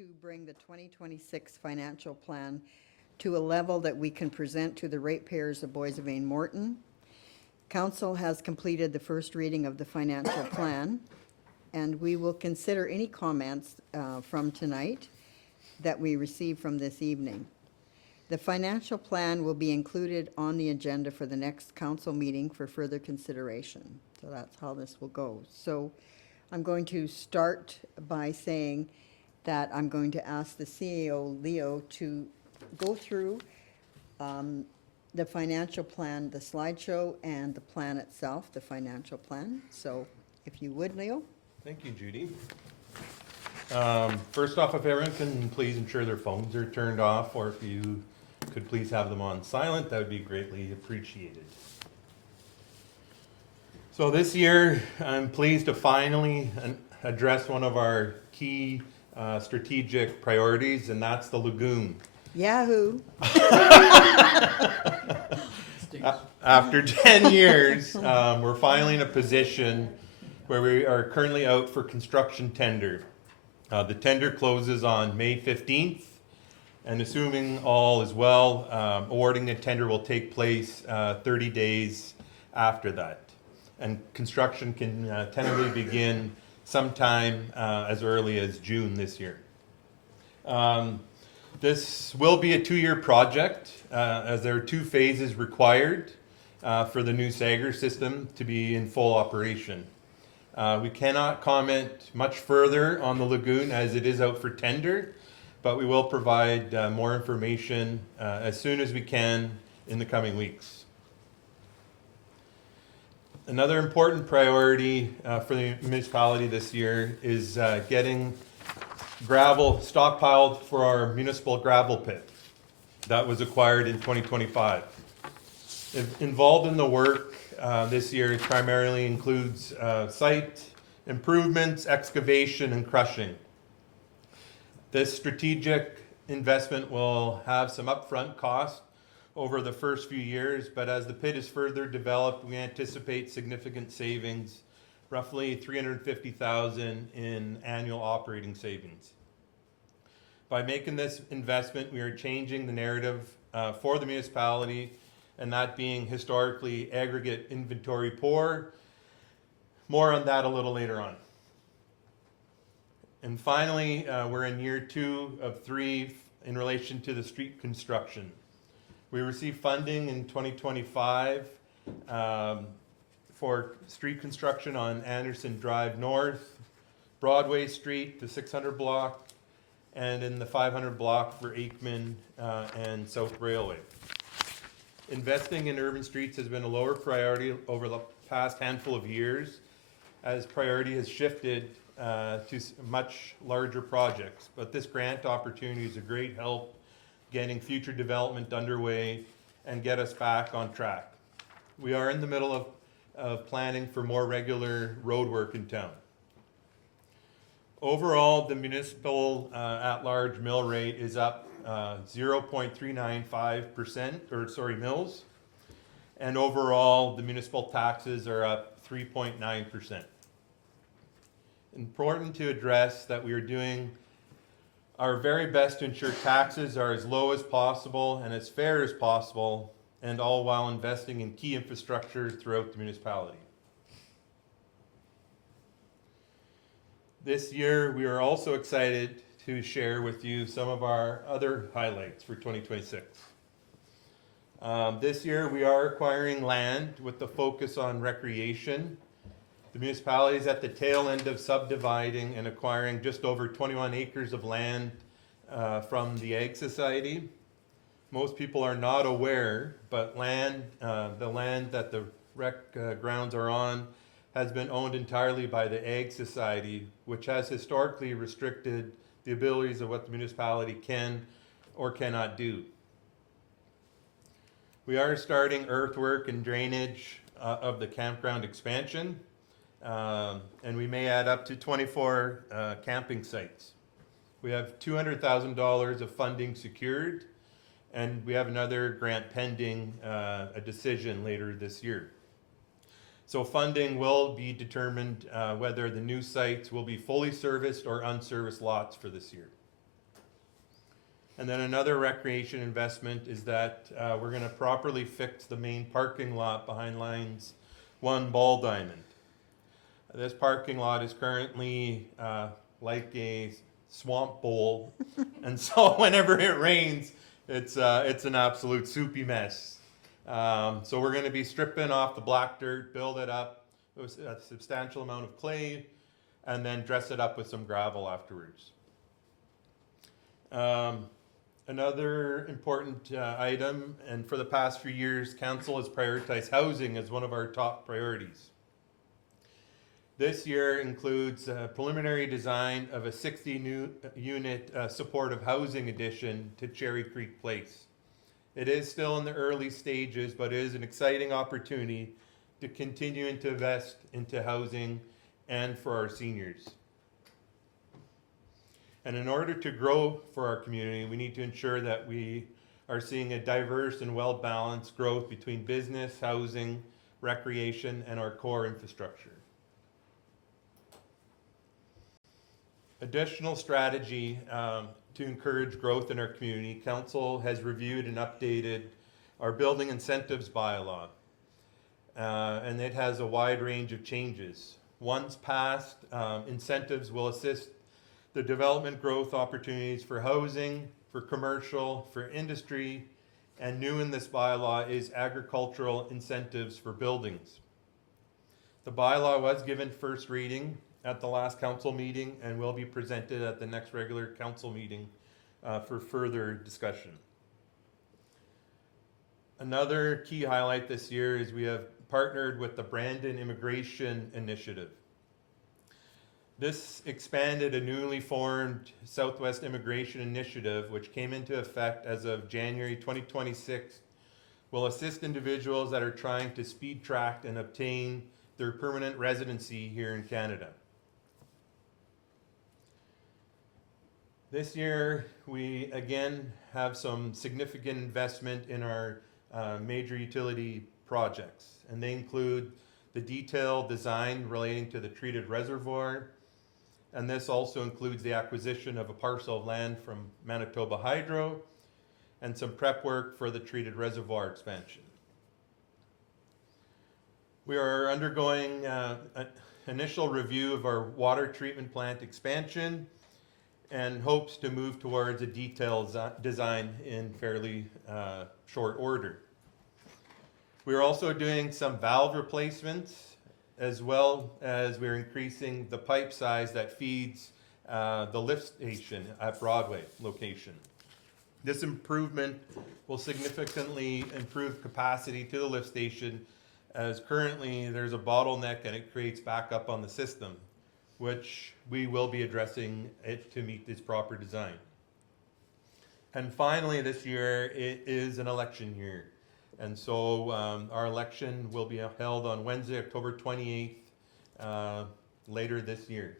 to bring the 2026 financial plan to a level that we can present to the ratepayers of Boissevain-Morton. Council has completed the first reading of the financial plan, and we will consider any comments from tonight that we receive from this evening. The financial plan will be included on the agenda for the next council meeting for further consideration. So that's how this will go. So I'm going to start by saying that I'm going to ask the CEO, Leo, to go through the financial plan, the slideshow, and the plan itself, the financial plan. So if you would, Leo. Thank you, Judy. First off, if everyone can please ensure their phones are turned off, or if you could please have them on silent, that would be greatly appreciated. So this year, I'm pleased to finally address one of our key strategic priorities, and that's the lagoon. Yahoo! After 10 years, we're finally in a position where we are currently out for construction tender. The tender closes on May 15th, and assuming all is well, awarding the tender will take place 30 days after that. And construction can tentatively begin sometime as early as June this year. This will be a 2-year project, as there are 2 phases required for the new Sager system to be in full operation. We cannot comment much further on the lagoon as it is out for tender, but we will provide more information as soon as we can in the coming weeks. Another important priority for the municipality this year is getting gravel stockpiled for our municipal gravel pit that was acquired in 2025. Involved in the work this year primarily includes site improvements, excavation, and crushing. This strategic investment will have some upfront cost over the first few years, but as the pit is further developed, we anticipate significant savings, roughly $350,000 in annual operating savings. By making this investment, we are changing the narrative for the municipality, and that being historically aggregate inventory poor. More on that a little later on. And finally, we're in year 2 of 3 in relation to the street construction. We received funding in 2025 for street construction on Anderson Drive North, Broadway Street, the 600 block, and in the 500 block for Aikman and South Railway. Investing in urban streets has been a lower priority over the past handful of years, as priority has shifted to much larger projects. But this grant opportunity is a great help getting future development underway and get us back on track. We are in the middle of planning for more regular road work in town. Overall, the municipal at-large mill rate is up 0.395% mils, and overall the municipal taxes are up 3.9%. Important to address that we are doing our very best to ensure taxes are as low as possible and as fair as possible, and all while investing in key infrastructure throughout the municipality. This year, we are also excited to share with you some of our other highlights for 2026. This year, we are acquiring land with the focus on recreation. The municipality is at the tail end of subdividing and acquiring just over 21 acres of land from the Ag Society. Most people are not aware, but the land that the rec grounds are on has been owned entirely by the Ag Society, which has historically restricted the abilities of what the municipality can or cannot do. We are starting earthwork and drainage of the campground expansion, and we may add up to 24 camping sites. We have $200,000 of funding secured, and we have another grant pending a decision later this year. So funding will be determined whether the new sites will be fully serviced or unserviced lots for this year. And then another recreation investment is that we're going to properly fix the main parking lot behind Lines 1 Ball Diamond. This parking lot is currently like a swamp bowl, and so whenever it rains, it's an absolute soupy mess. So we're going to be stripping off the black dirt, build it up with a substantial amount of clay, and then dress it up with some gravel afterwards. Another important item, and for the past few years, council has prioritized housing as one of our top priorities. This year includes a preliminary design of a 60-unit supportive housing addition to Cherry Creek Place. It is still in the early stages, but it is an exciting opportunity to continue to invest into housing and for our seniors. And in order to grow for our community, we need to ensure that we are seeing a diverse and well-balanced growth between business, housing, recreation, and our core infrastructure. Additional strategy to encourage growth in our community, council has reviewed and updated our building incentives bylaw. And it has a wide range of changes. Once passed, incentives will assist the development growth opportunities for housing, for commercial, for industry, and new in this bylaw is agricultural incentives for buildings. The bylaw was given first reading at the last council meeting and will be presented at the next regular council meeting for further discussion. Another key highlight this year is we have partnered with the Brandon Immigration Initiative. This expanded a newly formed Southwest Immigration Initiative, which came into effect as of January 2026, will assist individuals that are trying to speed track and obtain their permanent residency here in Canada. This year, we again have some significant investment in our major utility projects, and they include the detailed design relating to the treated reservoir, and this also includes the acquisition of a parcel of land from Manitoba Hydro and some prep work for the treated reservoir expansion. We are undergoing an initial review of our water treatment plant expansion and hopes to move towards a detailed design in fairly short order. We're also doing some valve replacements, as well as we're increasing the pipe size that feeds the lift station at Broadway location. This improvement will significantly improve capacity to the lift station, as currently there's a bottleneck and it creates backup on the system, which we will be addressing it to meet this proper design. And finally, this year, it is an election year. And so our election will be held on Wednesday, October 28th, later this year.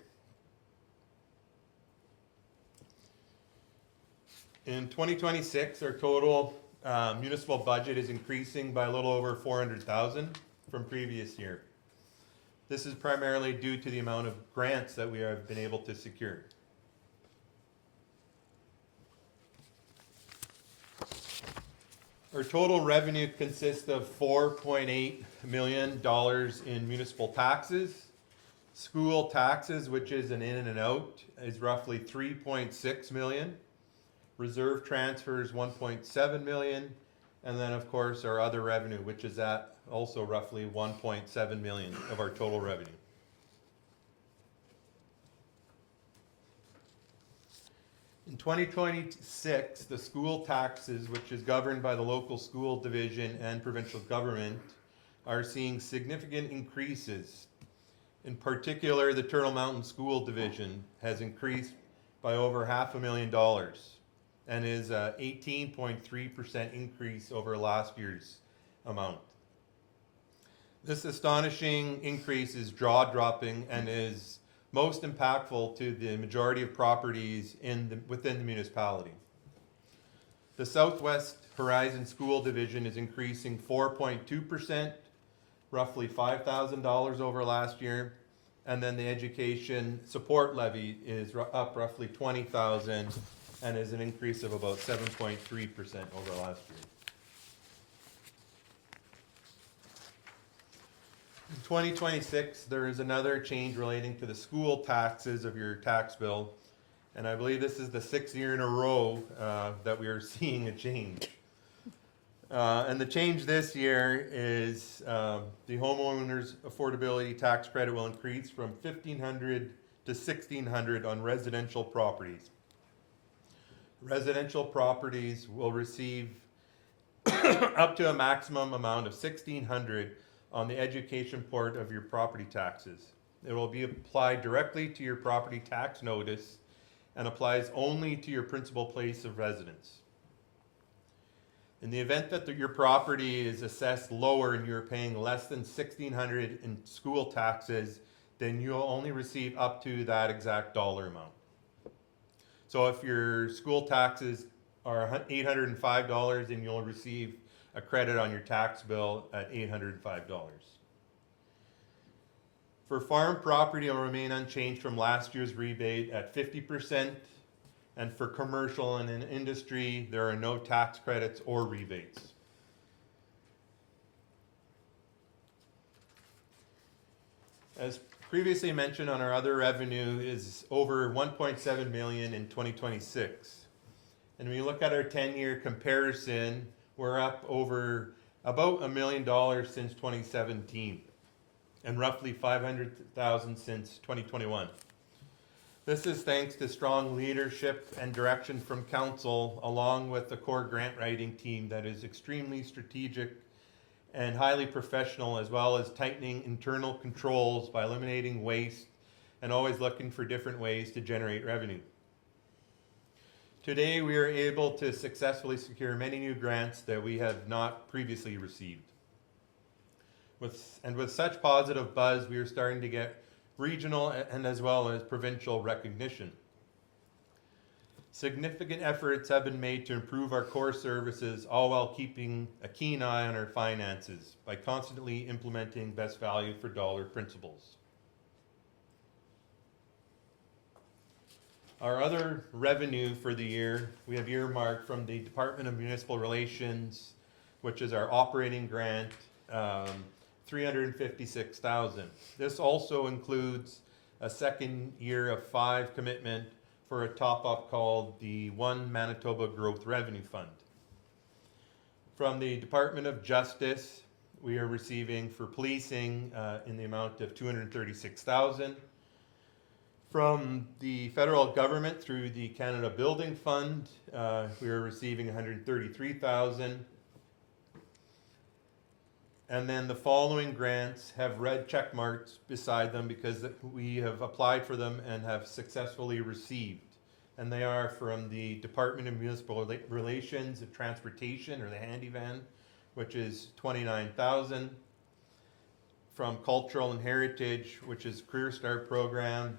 In 2026, our total municipal budget is increasing by a little over $400,000 from previous year. This is primarily due to the amount of grants that we have been able to secure. Our total revenue consists of $4.8 million in municipal taxes. School taxes, which is an in and an out, is roughly $3.6 million. Reserve transfers, $1.7 million. And then, of course, our other revenue, which is at also roughly $1.7 million of our total revenue. In 2026, the school taxes, which is governed by the local school division and provincial government, are seeing significant increases. In particular, the Turtle Mountain School Division has increased by over $500,000 and is an 18.3% increase over last year's amount. This astonishing increase is jaw-dropping and is most impactful to the majority of properties within the municipality. The Southwest Horizon School Division is increasing 4.2%, roughly $5,000 over last year, and then the education support levy is up roughly $20,000 and is an increase of about 7.3% over last year. In 2026, there is another change relating to the school taxes of your tax bill, and I believe this is the 6th year in a row that we are seeing a change. And the change this year is the homeowners affordability tax credit will increase from $1,500 to $1,600 on residential properties. Residential properties will receive up to a maximum amount of $1,600 on the education part of your property taxes. It will be applied directly to your property tax notice and applies only to your principal place of residence. In the event that your property is assessed lower and you're paying less than $1,600 in school taxes, then you'll only receive up to that exact dollar amount. So if your school taxes are $805, then you'll receive a credit on your tax bill at $805. For farm property, it will remain unchanged from last year's rebate at 50%. And for commercial and in industry, there are no tax credits or rebates. As previously mentioned, on our other revenue is over 1.7 million in 2026. And when you look at our 10-year comparison, we're up over about $1 million since 2017 and roughly 500,000 since 2021. This is thanks to strong leadership and direction from council, along with the core grant writing team that is extremely strategic and highly professional, as well as tightening internal controls by eliminating waste and always looking for different ways to generate revenue. Today, we are able to successfully secure many new grants that we have not previously received. With such positive buzz, we are starting to get regional and as well as provincial recognition. Significant efforts have been made to improve our core services, all while keeping a keen eye on our finances by constantly implementing best value for dollar principles. Our other revenue for the year, we have earmarked from the Department of Municipal Relations, which is our operating grant, $356,000. This also includes a second year of 5 commitment for a top-up called the One Manitoba Growth Revenue Fund. From the Department of Justice, we are receiving for policing in the amount of $236,000. From the federal government through the Canada Building Fund, we are receiving $133,000. And then the following grants have red check marks beside them because we have applied for them and have successfully received. And they are from the Department of Municipal Relations and Transportation, or the handy van, which is $29,000. From Cultural and Heritage, which is Career Start Program,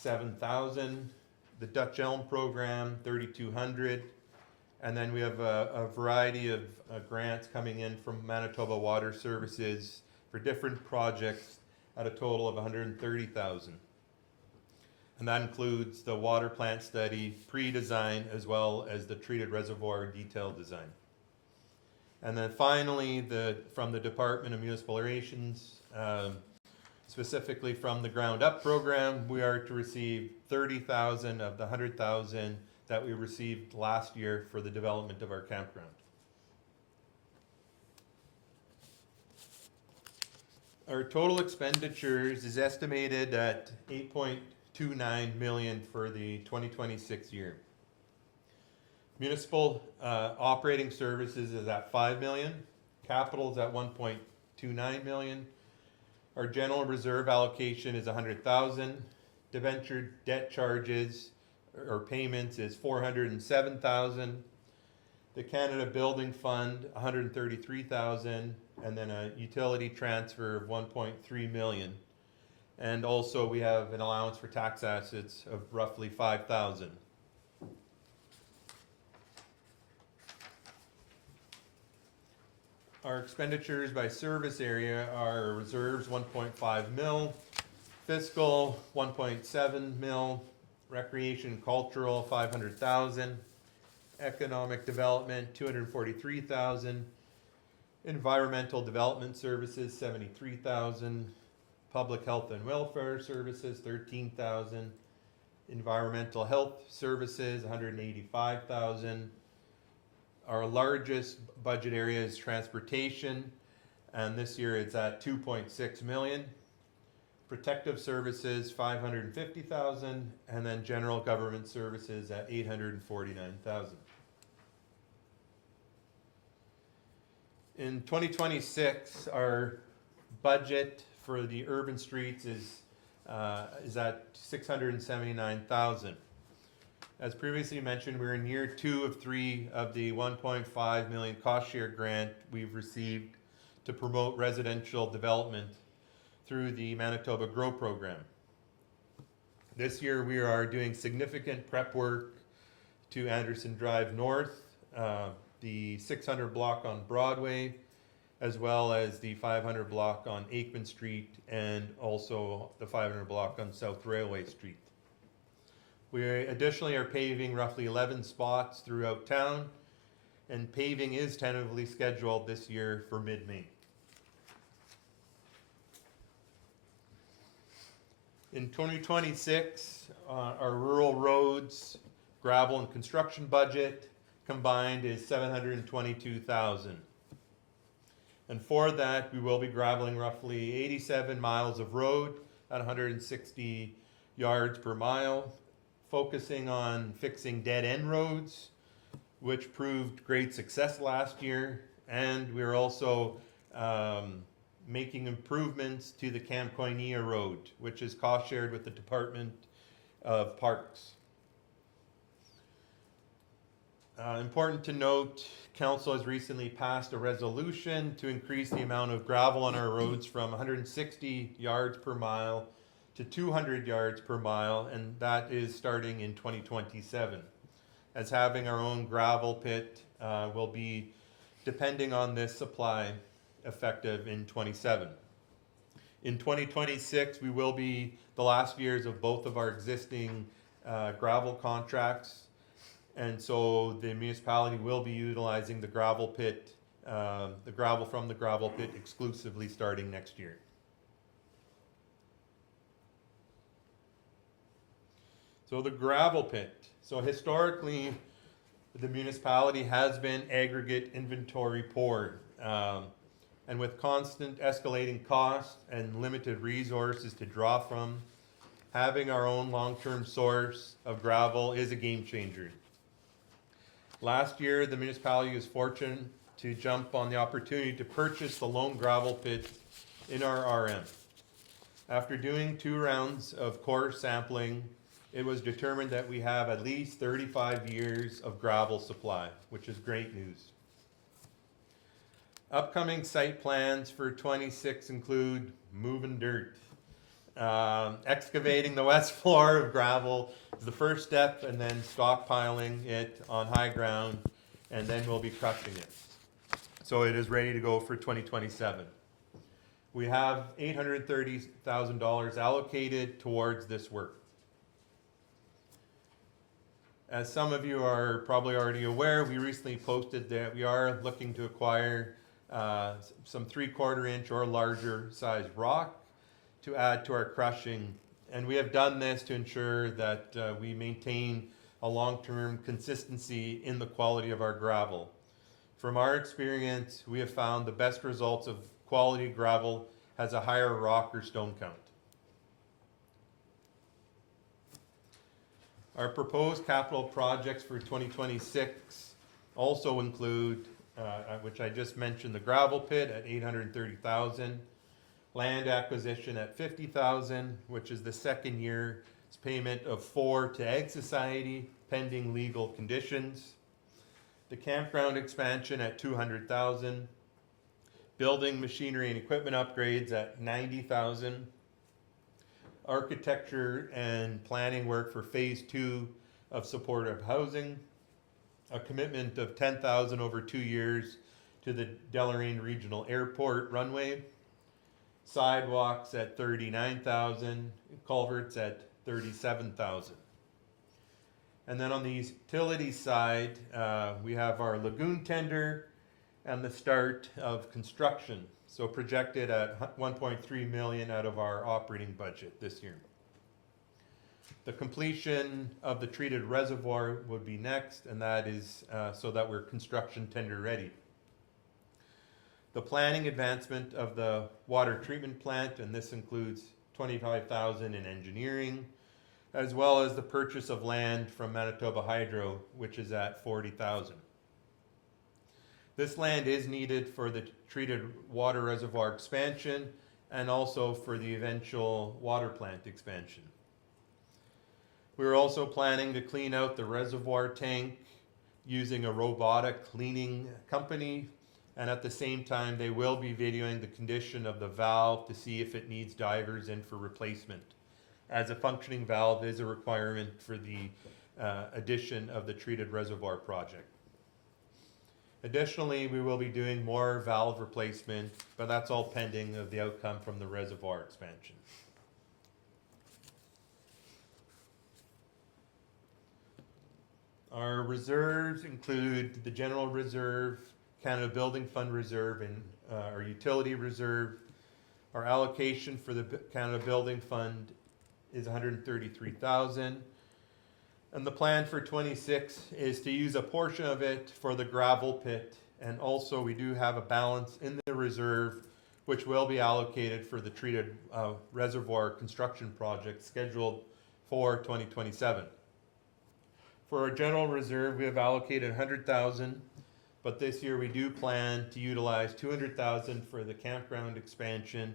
$7,000. The Dutch Elm Program, $3,200. And then we have a variety of grants coming in from Manitoba Water Services for different projects at a total of $130,000. And that includes the water plant study, pre-design, as well as the treated reservoir detail design. And then finally, from the Department of Municipal Relations, specifically from the Ground Up program, we are to receive $30,000 of the $100,000 that we received last year for the development of our campground. Our total expenditures is estimated at $8.29 million for the 2026 year. Municipal operating services is at $5 million. Capital is at $1.29 million. Our general reserve allocation is $100,000. Debenture debt charges or payments is $407,000. The Canada Building Fund, $133,000, and then a utility transfer of $1.3 million. And also we have an allowance for tax assets of roughly $5,000. Our expenditures by service area are reserves 1.5 mil, fiscal 1.7 mil, Recreation and cultural, 500,000. Economic development, 243,000. Environmental development services, 73,000. Public health and welfare services, 13,000. Environmental health services, 185,000. Our largest budget area is transportation, and this year it's at 2.6 million. Protective services, 550,000, and then general government services at 849,000. In 2026, our budget for the urban streets is at 679,000. As previously mentioned, we're in year 2 of 3 of the 1.5 million cost share grant we've received to promote residential development through the Manitoba Grow program. This year we are doing significant prep work to Anderson Drive North, the 600 block on Broadway, as well as the 500 block on Aikman Street, and also the 500 block on South Railway Street. We additionally are paving roughly 11 spots throughout town, and paving is tentatively scheduled this year for mid-May. In 2026, our rural roads, gravel and construction budget combined is 722,000. And for that, we will be graveling roughly 87 miles of road at 160 yards per mile, focusing on fixing dead-end roads, which proved great success last year, and we're also making improvements to the Camp Koinonia Road, which is cost shared with the Department of Parks. Important to note, Council has recently passed a resolution to increase the amount of gravel on our roads from 160 yards per mile to 200 yards per mile, and that is starting in 2027. As having our own gravel pit will be, depending on this supply, effective in 27. In 2026, we will be the last years of both of our existing gravel contracts, and so the municipality will be utilizing the gravel pit, the gravel from the gravel pit exclusively starting next year. So the gravel pit. So historically, the municipality has been aggregate inventory poor. And with constant escalating costs and limited resources to draw from, having our own long-term source of gravel is a game changer. Last year, the municipality was fortunate to jump on the opportunity to purchase the lone gravel pit in our RM. After doing 2 rounds of core sampling, it was determined that we have at least 35 years of gravel supply, which is great news. Upcoming site plans for 26 include moving dirt. Excavating the west floor of gravel is the first step, and then stockpiling it on high ground, and then we'll be crushing it. So it is ready to go for 2027. We have $830,000 allocated towards this work. As some of you are probably already aware, we recently posted that we are looking to acquire some 3/4 inch or larger size rock to add to our crushing. And we have done this to ensure that we maintain a long-term consistency in the quality of our gravel. From our experience, we have found the best results of quality gravel has a higher rock or stone count. Our proposed capital projects for 2026 also include, which I just mentioned, the gravel pit at $830,000, land acquisition at $50,000, which is the second year's payment of 4 to Ag Society pending legal conditions, the campground expansion at $200,000, building machinery and equipment upgrades at $90,000, architecture and planning work for phase 2 of supportive housing, a commitment of $10,000 over 2 years to the Deloraine Regional Airport runway, sidewalks at $39,000, culverts at $37,000. And then on the utility side, we have our lagoon tender and the start of construction. So projected at 1.3 million out of our operating budget this year. The completion of the treated reservoir would be next, and that is so that we're construction tender ready. The planning advancement of the water treatment plant, and this includes 25,000 in engineering, as well as the purchase of land from Manitoba Hydro, which is at 40,000. This land is needed for the treated water reservoir expansion and also for the eventual water plant expansion. We're also planning to clean out the reservoir tank using a robotic cleaning company, and at the same time they will be videoing the condition of the valve to see if it needs divers in for replacement, as a functioning valve is a requirement for the addition of the treated reservoir project. Additionally, we will be doing more valve replacement, but that's all pending of the outcome from the reservoir expansion. Our reserves include the general reserve, Canada Building Fund reserve, and our utility reserve. Our allocation for the Canada Building Fund is 133,000. And the plan for 26 is to use a portion of it for the gravel pit. And also we do have a balance in the reserve, which will be allocated for the treated reservoir construction project scheduled for 2027. For our general reserve, we have allocated 100,000, but this year we do plan to utilize 200,000 for the campground expansion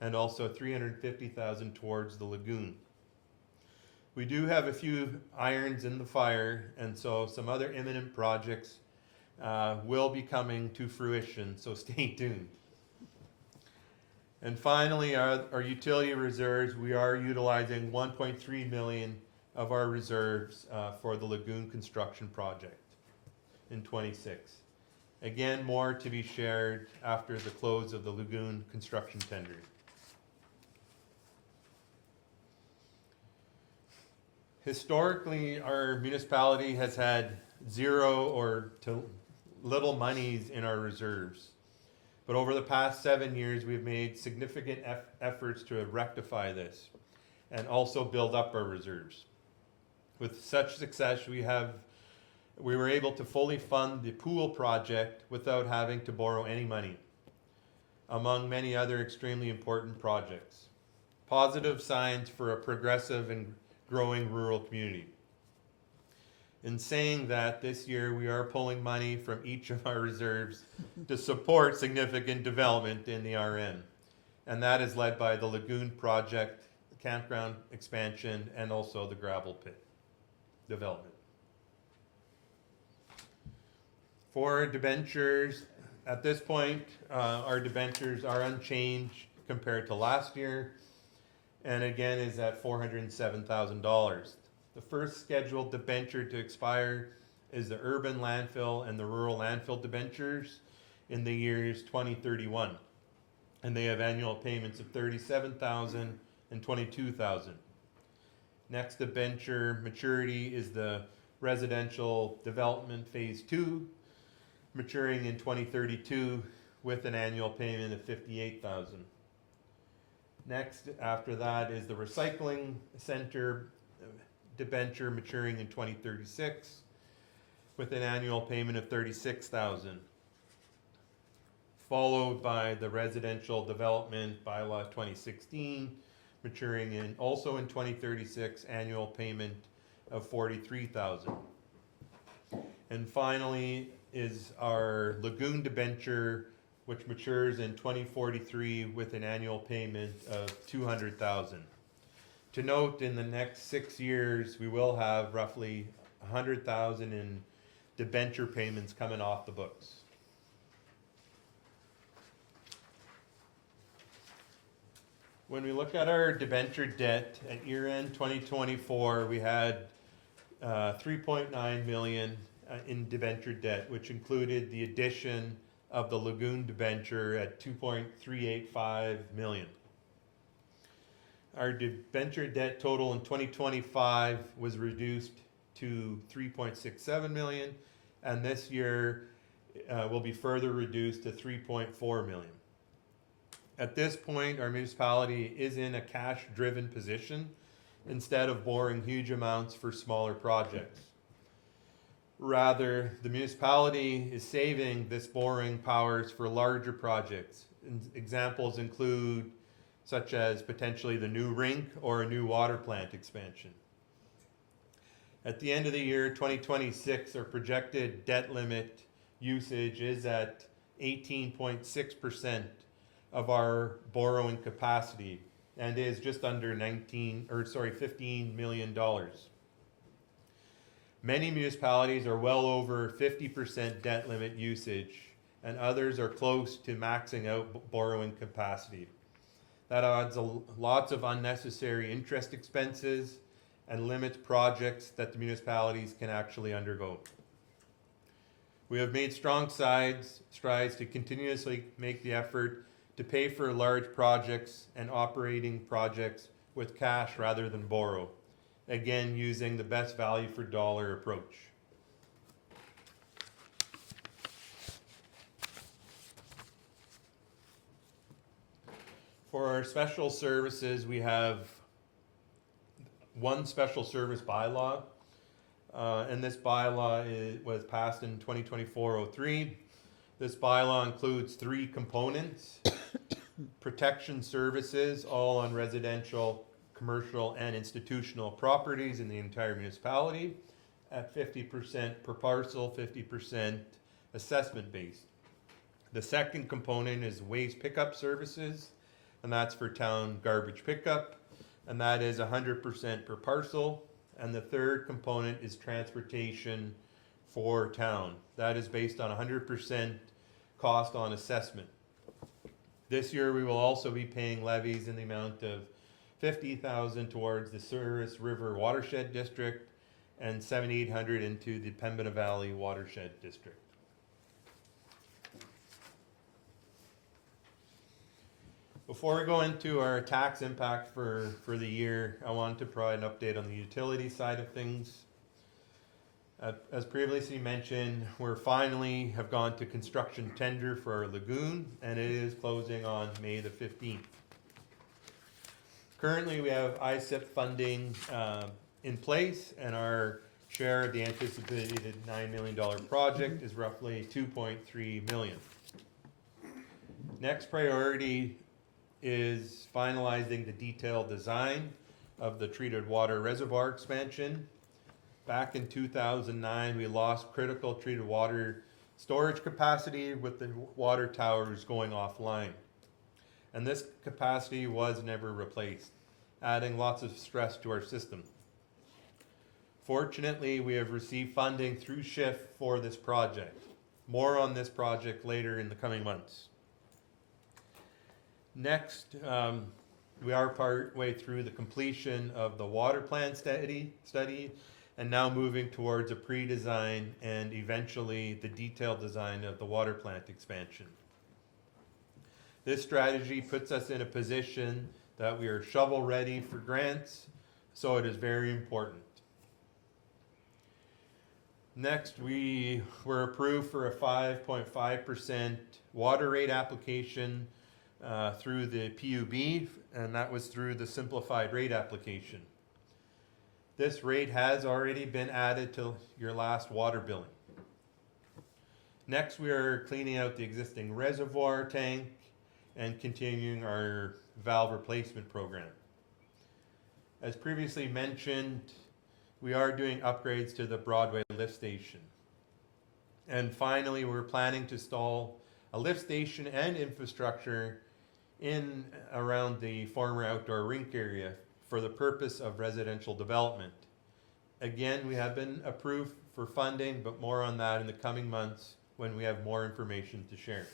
and also 350,000 towards the lagoon. We do have a few irons in the fire, and so some other imminent projects will be coming to fruition, so stay tuned. And finally, our utility reserves, we are utilizing 1.3 million of our reserves for the lagoon construction project in 26. Again, more to be shared after the close of the lagoon construction tender. Historically, our municipality has had zero or to little monies in our reserves. But over the past 7 years, we've made significant efforts to rectify this and also build up our reserves. With such success, we were able to fully fund the pool project without having to borrow any money, among many other extremely important projects. Positive signs for a progressive and growing rural community. In saying that, this year we are pulling money from each of our reserves to support significant development in the RN. And that is led by the lagoon project, the campground expansion, and also the gravel pit development. For debentures, at this point, our debentures are unchanged compared to last year, and again is at $407,000. The first scheduled debenture to expire is the urban landfill and the rural landfill debentures in the years 2031, and they have annual payments of $37,000 and $22,000. Next debenture maturity is the residential development phase 2, maturing in 2032 with an annual payment of $58,000. Next, after that, is the recycling center debenture maturing in 2036 with an annual payment of $36,000. Followed by the residential development bylaw 2016, maturing also in 2036, annual payment of $43,000. And finally is our lagoon debenture, which matures in 2043 with an annual payment of $200,000. To note, in the next 6 years, we will have roughly $100,000 in debenture payments coming off the books. When we look at our debenture debt at year-end 2024, we had 3.9 million in debenture debt, which included the addition of the lagoon debenture at 2.385 million. Our debenture debt total in 2025 was reduced to 3.67 million, and this year will be further reduced to 3.4 million. At this point, our municipality is in a cash-driven position instead of borrowing huge amounts for smaller projects. Rather, the municipality is saving this borrowing powers for larger projects. Examples include such as potentially the new rink or a new water plant expansion. At the end of the year 2026, our projected debt limit usage is at 18.6% of our borrowing capacity and is just under $15 million. Many municipalities are well over 50% debt limit usage, and others are close to maxing out borrowing capacity. That adds lots of unnecessary interest expenses and limits projects that the municipalities can actually undergo. We have made strong strides to continuously make the effort to pay for large projects and operating projects with cash rather than borrow, again using the best value for dollar approach. For our special services, we have one special service bylaw, and this bylaw was passed in 2024-03. This bylaw includes 3 components: protection services, all on residential, commercial, and institutional properties in the entire municipality, at 50% per parcel, 50% assessment based. The second component is waste pickup services, and that's for town garbage pickup, and that is 100% per parcel. And the third component is transportation for town. That is based on 100% cost on assessment. This year we will also be paying levies in the amount of $50,000 towards the Souris River Watershed District and $7,800 into the Pembina Valley Watershed District. Before we go into our tax impact for the year, I wanted to provide an update on the utility side of things. As previously mentioned, we're finally have gone to construction tender for our lagoon, and it is closing on May the 15th. Currently, we have ISIP funding in place, and our share of the anticipated $9 million project is roughly $2.3 million. Next priority is finalizing the detailed design of the treated water reservoir expansion. Back in 2009, we lost critical treated water storage capacity with the water towers going offline. And this capacity was never replaced, adding lots of stress to our system. Fortunately, we have received funding through SHIF for this project. More on this project later in the coming months. Next, we are partway through the completion of the water plan study and now moving towards a pre-design and eventually the detailed design of the water plant expansion. This strategy puts us in a position that we are shovel ready for grants, so it is very important. Next, we were approved for a 5.5% water rate application through the PUB, and that was through the simplified rate application. This rate has already been added to your last water billing. Next, we are cleaning out the existing reservoir tank and continuing our valve replacement program. As previously mentioned, we are doing upgrades to the Broadway lift station. And finally, we're planning to install a lift station and infrastructure in around the former outdoor rink area for the purpose of residential development. Again, we have been approved for funding, but more on that in the coming months when we have more information to share.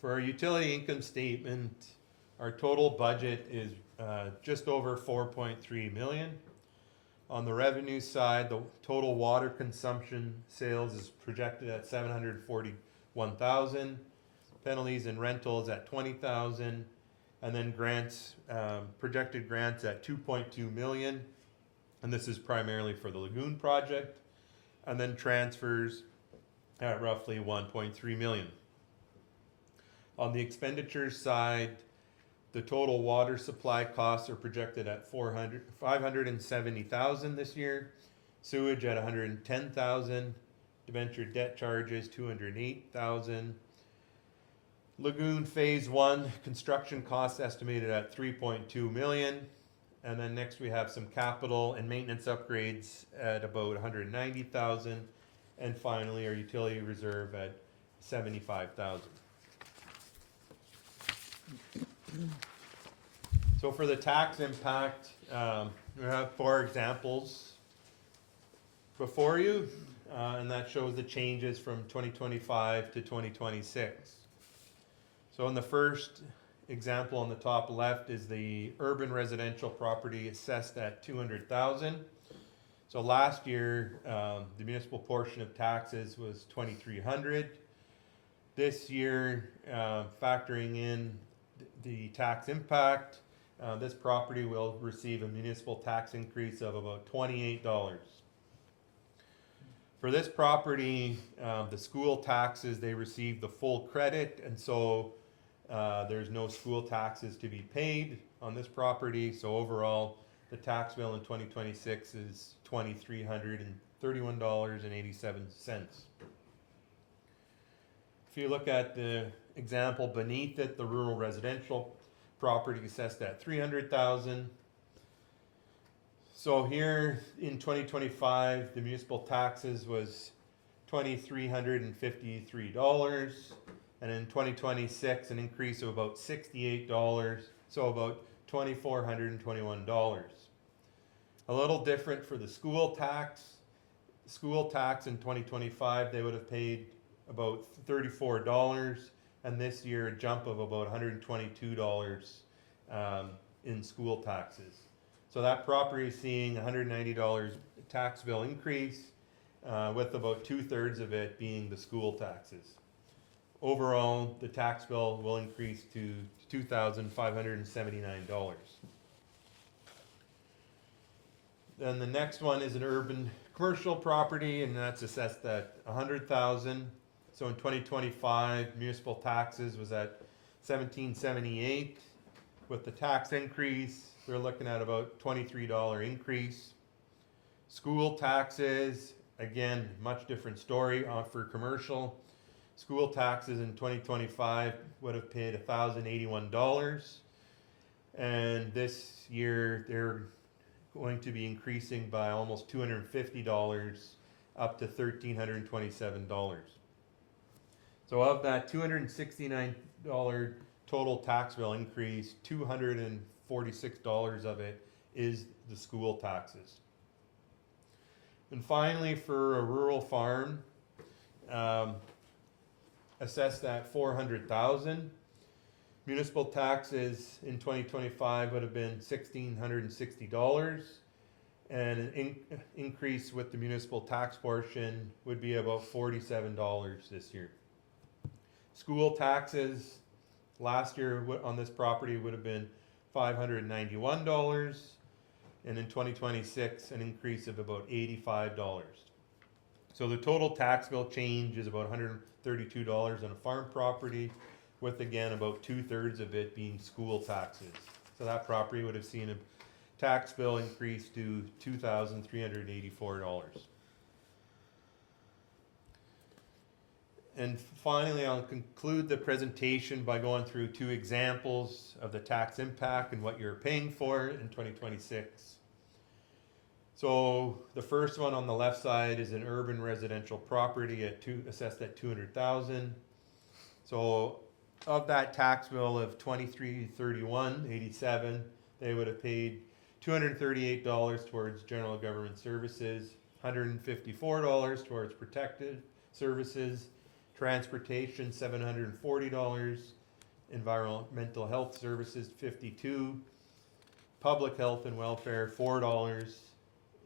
For our utility income statement, our total budget is just over $4.3 million. On the revenue side, the total water consumption sales is projected at $741,000, penalties and rentals at $20,000, And then grants, projected grants at 2.2 million, and this is primarily for the lagoon project. And then transfers at roughly 1.3 million. On the expenditures side, the total water supply costs are projected at 570,000 this year, sewage at 110,000, debenture debt charges 208,000. Lagoon Phase 1 construction costs estimated at 3.2 million. And then next we have some capital and maintenance upgrades at about 190,000. And finally our utility reserve at 75,000. So for the tax impact, we have 4 examples before you, and that shows the changes from 2025 to 2026. So in the first example on the top left is the urban residential property assessed at 200,000. So last year, the municipal portion of taxes was 2,300. This year, factoring in the tax impact, this property will receive a municipal tax increase of about $28. For this property, the school taxes, they receive the full credit, and so there's no school taxes to be paid on this property. So overall, the tax bill in 2026 is $2,331.87. If you look at the example beneath it, the rural residential property assessed at 300,000. So here in 2025, the municipal taxes was $2,353, and in 2026, an increase of about $68, so about $2,421. A little different for the school tax. School tax in 2025, they would have paid about $34, and this year a jump of about $122 in school taxes. So that property is seeing $190 tax bill increase, with about 2/3 of it being the school taxes. Overall, the tax bill will increase to $2,579. Then the next one is an urban commercial property, and that's assessed at 100,000. So in 2025, municipal taxes was at 1778. With the tax increase, they're looking at about $23 increase. School taxes, again, much different story for commercial. School taxes in 2025 would have paid $1,081, and this year they're going to be increasing by almost $250 up to $1,327. So of that $269 total tax bill increase, $246 of it is the school taxes. And finally, for a rural farm, assessed at 400,000. Municipal taxes in 2025 would have been $1,660, and an increase with the municipal tax portion would be about $47 this year. School taxes last year on this property would have been $591, and in 2026 an increase of about $85. So the total tax bill change is about $132 on a farm property, with again about 2/3 of it being school taxes. So that property would have seen a tax bill increase to $2,384. And finally, I'll conclude the presentation by going through 2 examples of the tax impact and what you're paying for in 2026. So the first one on the left side is an urban residential property assessed at 200,000. So of that tax bill of $2,331.87, they would have paid $238 towards general government services, $154 towards protected services, transportation $740, environmental health services $52, public health and welfare $4,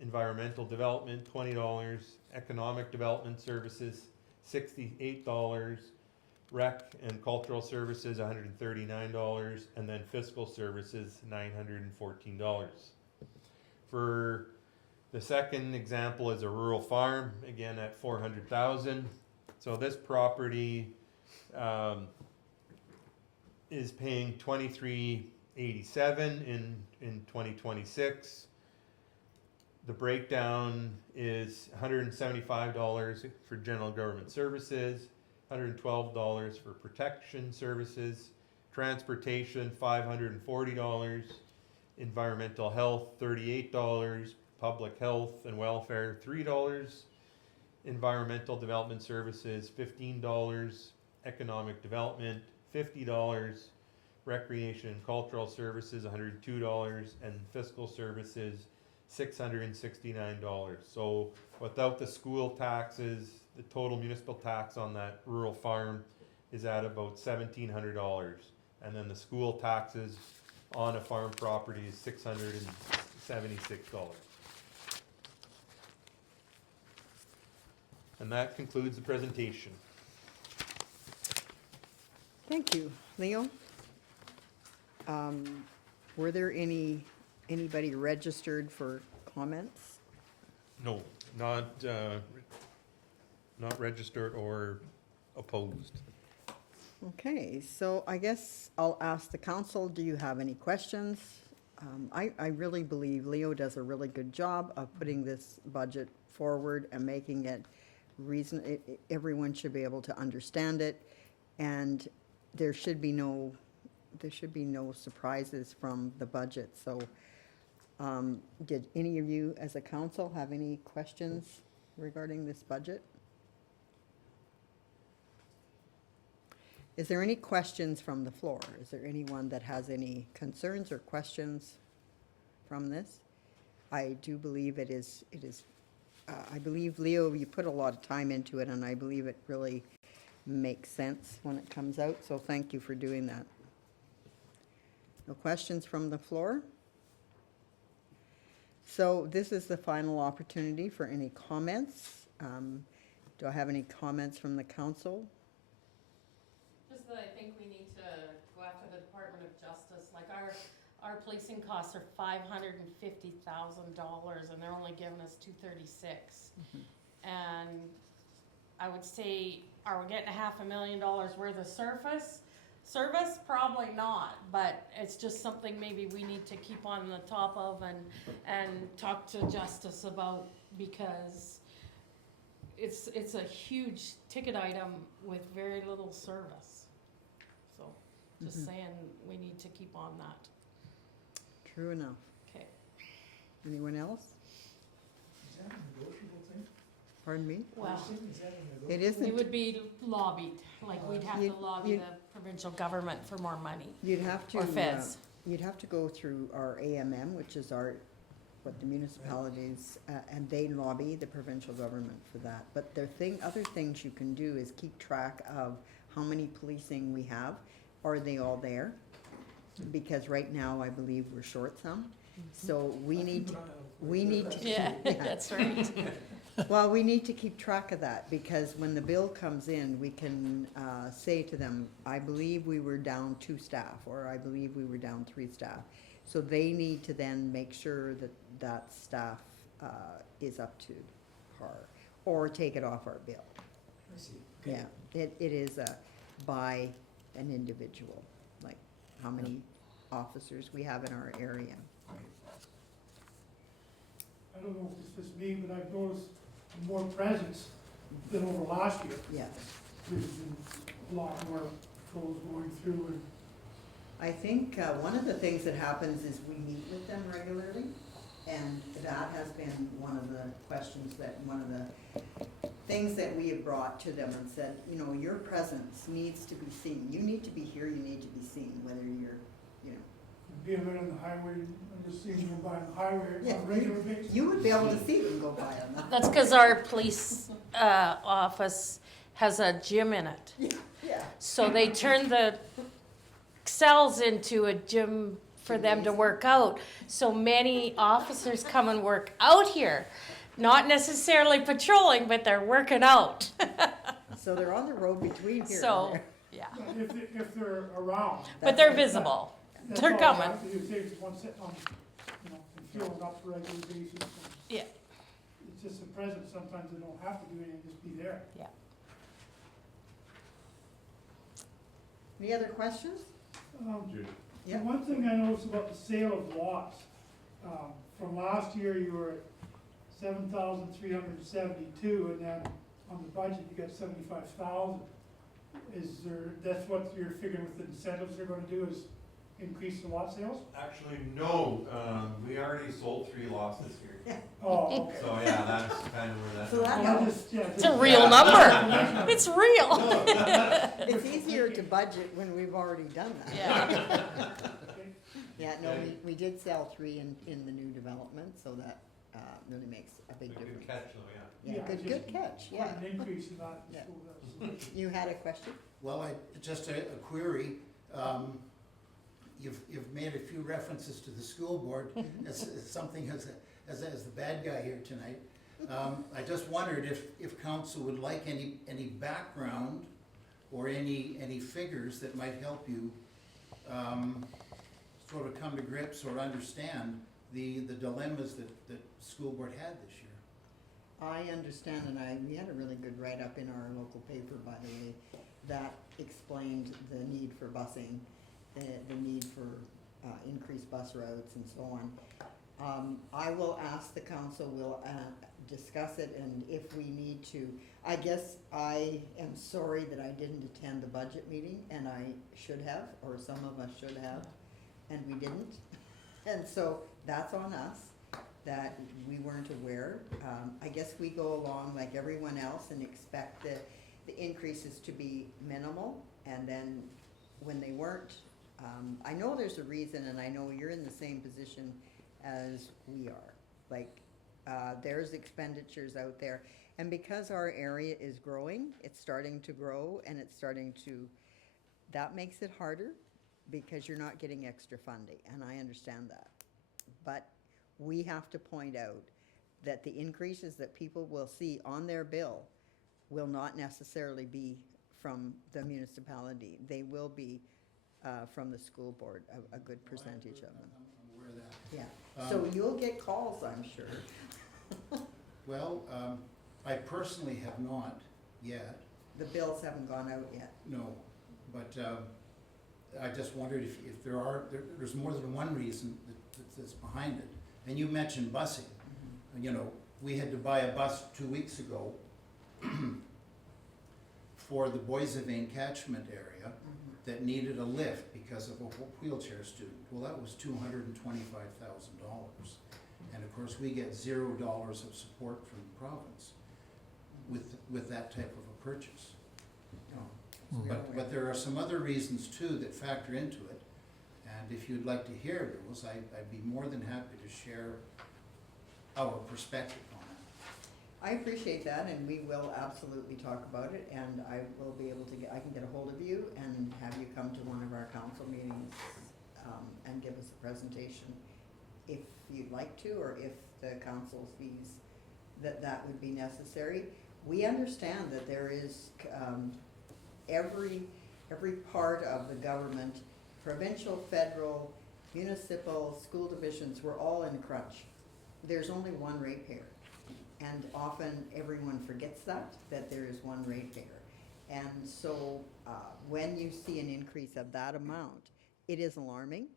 environmental development $20, economic development services $68, Rec and cultural services, $139, and then fiscal services, $914. For the second example is a rural farm, again at 400,000. So this property is paying $23.87 in 2026. The breakdown is $175 for general government services, $112 for protection services, transportation $540, environmental health $38, public health and welfare $3, environmental development services $15, economic development $50, recreation and cultural services $102, and fiscal services $669. So without the school taxes, the total municipal tax on that rural farm is at about $1,700. And then the school taxes on a farm property is $676. And that concludes the presentation. Thank you. Leo? Were there anybody registered for comments? No, not registered or opposed. Okay, so I guess I'll ask the council, do you have any questions? I really believe Leo does a really good job of putting this budget forward and making it everyone should be able to understand it, and there should be no surprises from the budget. So, did any of you as a council have any questions regarding this budget? Is there any questions from the floor? Is there anyone that has any concerns or questions from this? I do believe it is, I believe, Leo, you put a lot of time into it, and I believe it really makes sense when it comes out, so thank you for doing that. No questions from the floor? So this is the final opportunity for any comments. Do I have any comments from the council? Just that I think we need to go after the Department of Justice. Like our policing costs are $550,000 and they're only giving us $236. And I would say, are we getting $500,000 worth of service? Probably not, but it's just something maybe we need to keep on the top of and talk to Justice about, because it's a huge ticket item with very little service. So just saying, we need to keep on that. True enough. Okay. Anyone else? Is that a negotiable thing? Pardon me? Well, Is that a negotiable? It isn't. it would be lobbied, like we'd have to You- lobby you- the provincial government for more money. You'd have to. Or feds. You'd have to go through our AMM, which is what the municipalities, and they lobby the provincial government for that. But other things you can do is keep track of how many policing we have. Are they all there? Because right now, I believe we're short some. So we need to. Yeah, that's right. Well, we need to keep track of that, because when the bill comes in, we can say to them, I believe we were down 2 staff, or I believe we were down 3 staff. So they need to then make sure that that staff is up to par, or take it off our bill. I see. Yeah, it is by an individual, like how many officers we have in our area. I don't know if it's just me, but I've noticed more presence than over last year. Yes. There's been a lot more patrols going through, and I think one of the things that happens is we meet with them regularly, and that has been one of the questions one of the things that we have brought to them and said, your presence needs to be seen. You need to be here, you need to be seen, whether you're, being out on the highway, I'm just seeing them by the highway Yeah, on a regular basis. You would be able to see them go by on that. That's because our police office has a gym in it. Yeah. So they turn the cells into a gym for them to work out. So many officers come and work out here. Not necessarily patrolling, but they're working out. So they're on the road between here and So, there. Yeah, But if they're around. but they're visible. That's They're all you have coming. to do, save one sitting on, and filling up for regular basis. and Yeah. It's just a presence, sometimes they don't have to do anything, just be there. Any other questions? Judy. The Yeah. one thing I noticed about the sale of lots, from last year, you were at 7,372, and then on the budget, you got 75,000. Is there, that's what you're figuring with the incentives they're gonna do, is increase the lot sales? Actually, no, we already sold 3 lots this year. Oh, okay. So, yeah, that's kind of where So that. that Well, I helps. just, yeah. It's a real number. It's real. It's easier to budget when we've already done that. Yeah. Yeah, no, we did sell 3 in the new development, so that really makes a big Good difference. catch, though, yeah. Yeah, good catch, Quite yeah. an increase in that. Yeah. so that's- You had a question? Well, just a query. You've made a few references to the school board as something as the bad guy here tonight. I just wondered if council would like any background or any figures that might help you sort of come to grips or understand the dilemmas that school board had this year. I understand, and we had a really good write-up in our local paper, by the way, that explained the need for busing, the need for increased bus routes and so on. I will ask the council, we'll discuss it, and if we need to, I guess I am sorry that I didn't attend the budget meeting, and I should have, or some of us should have, and we didn't. And so that's on us, that we weren't aware. I guess we go along like everyone else and expect the increases to be minimal, and then when they weren't, I know there's a reason, and I know you're in the same position as we are. Like, there's expenditures out there, and because our area is growing, it's starting to grow, and it's starting to, that makes it harder, because you're not getting extra funding, and I understand that. But we have to point out that the increases that people will see on their bill will not necessarily be from the municipality. They will be from the school board, a good percentage of them. I'm aware of that. Yeah, so you'll get calls, I'm sure. Well, I personally have not yet, The bills haven't gone out yet. no, but I just wondered if there's more than one reason that's behind it. And you mentioned busing. You know, we had to buy a bus 2 weeks ago for the Boissevain catchment area that needed a lift because of a wheelchair student. Well, that was $225,000. And of course, we get $0 of support from the province with that type of a purchase. But there are some other reasons too that factor into it. And if you'd like to hear those, I'd be more than happy to share our perspective on it. I appreciate that, and we will absolutely talk about it, and I will be able to I can get a hold of you and have you come to one of our council meetings and give us a presentation if you'd like to, or if the council sees that would be necessary. We understand that there is every part of the government, provincial, federal, municipal, school divisions, we're all in a crunch. There's only one ratepayer. And often everyone forgets that there is one ratepayer. And so when you see an increase of that amount, it is alarming.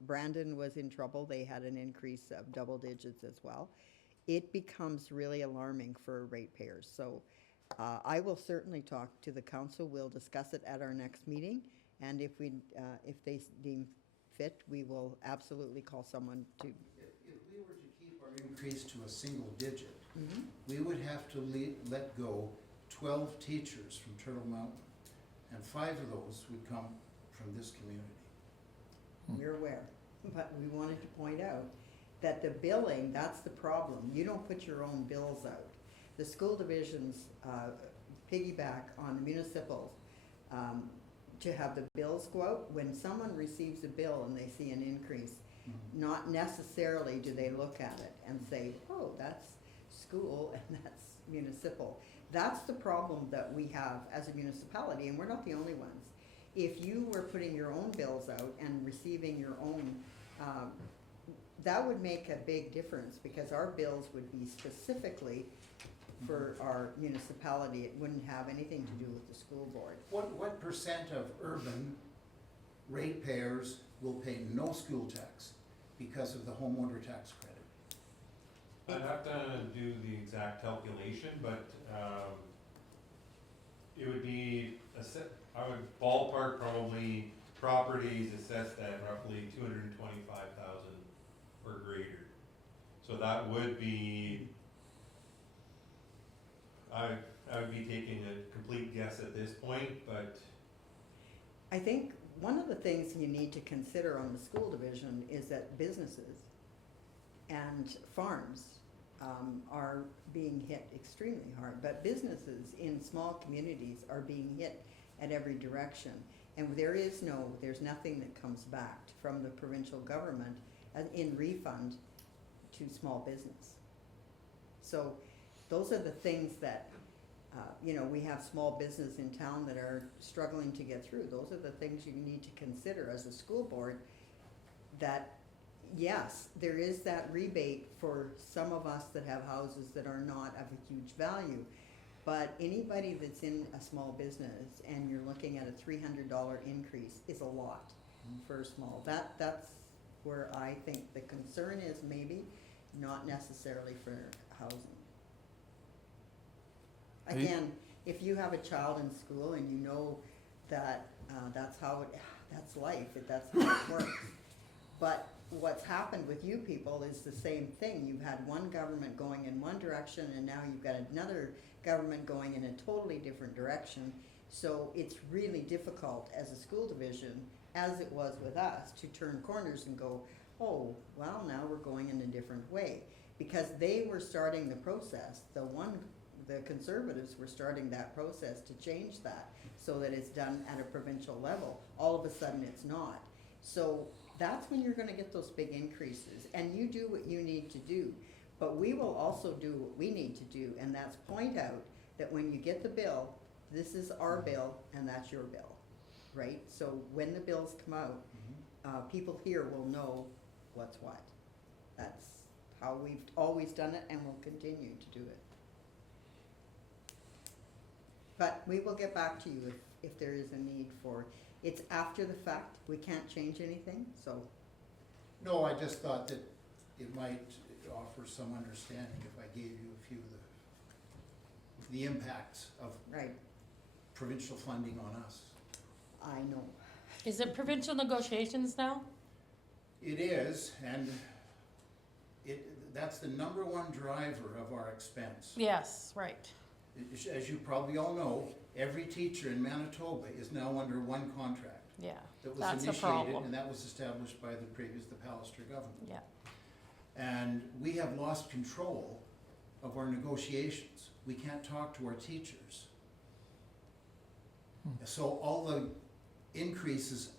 Brandon was in trouble. They had an increase of double digits as well. It becomes really alarming for ratepayers. So I will certainly talk to the council. We'll discuss it at our next meeting. And if they deem fit, we will absolutely call someone to. If we were to keep our increase to a single digit, we would have to let go 12 teachers from Turtle Mountain, and 5 of those would come from this community. We're aware, but we wanted to point out that the billing, that's the problem. You don't put your own bills out. The school divisions piggyback on the municipals to have the bills go out. When someone receives a bill and they see an increase, not necessarily do they look at it and say, oh, that's school and that's municipal. That's the problem that we have as a municipality, and we're not the only ones. If you were putting your own bills out and receiving your own, that would make a big difference, because our bills would be specifically for our municipality. It wouldn't have anything to do with the school board. What percent of urban ratepayers will pay no school tax because of the homeowner tax credit? I'd have to do the exact calculation, but, it would be I would ballpark probably properties assessed at roughly 225,000 per grader. So that would be, I would be taking a complete guess at this point, but I think one of the things you need to consider on the school division is that businesses and farms are being hit extremely hard, but businesses in small communities are being hit at every direction. And there's nothing that comes back from the provincial government in refund to small business. So those are the things that, we have small business in town that are struggling to get through. Those are the things you need to consider as a school board, that yes, there is that rebate for some of us that have houses that are not of a huge value. But anybody that's in a small business and you're looking at a $300 increase is a lot for a small. That's where I think the concern is, maybe, not necessarily for housing. Again, if you have a child in school and you know that that's life, that's how it works. But what's happened with you people is the same thing. You've had one government going in one direction, and now you've got another government going in a totally different direction. So it's really difficult as a school division, as it was with us, to turn corners and go, oh, well, now we're going in a different way. Because they were starting the process, the Conservatives were starting that process to change that so that it's done at a provincial level. All of a sudden it's not. So that's when you're gonna get those big increases, and you do what you need to do. But we will also do what we need to do, and that's point out that when you get the bill, this is our bill and that's your bill, right? So when the bills come out, people here will know what's what. That's how we've always done it, and we'll continue to do it. But we will get back to you if there is a need for, it's after the fact, we can't change anything, so. No, I just thought that it might offer some understanding if I gave you a few of the impacts of Right, provincial funding on us. I know. Is it provincial negotiations now? It is, and that's the number one driver of our expense. Yes, right. As you probably all know, every teacher in Manitoba is now under one contract Yeah, that was that's a initiated, problem. and that was established by the Pallister government. Yeah, And we have lost control of our negotiations. We can't talk to our teachers. So all the increases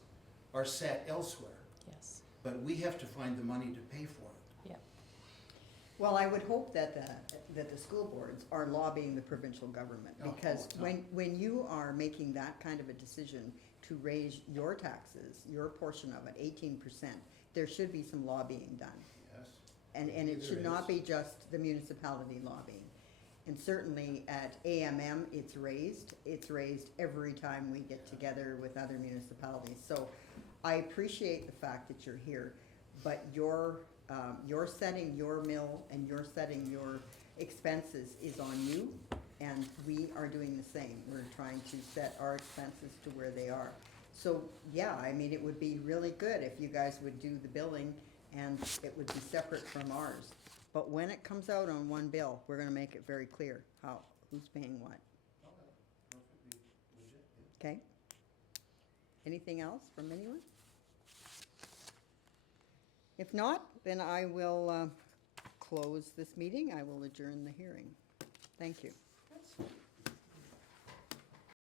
are set elsewhere, yes, but we have to find the money to pay for it. yeah. Well, I would hope that the school boards are lobbying the provincial government, Oh, because no. when you are making that kind of a decision to raise your taxes, your portion of it, 18%, there should be some lobbying done. Yes. And it should not be just the municipality lobbying. And certainly at AMM, it's raised every time we get together with other municipalities. So I appreciate the fact that you're here, but you're setting your mill and you're setting your expenses is on you, and we are doing the same. We're trying to set our expenses to where they are. So, yeah, I mean, it would be really good if you guys would do the billing and it would be separate from ours. But when it comes out on one bill, we're gonna make it very clear who's paying what, Perfectly legit, yeah. okay? Anything else from anyone? If not, then I will close this meeting. I will adjourn the hearing. Thank you.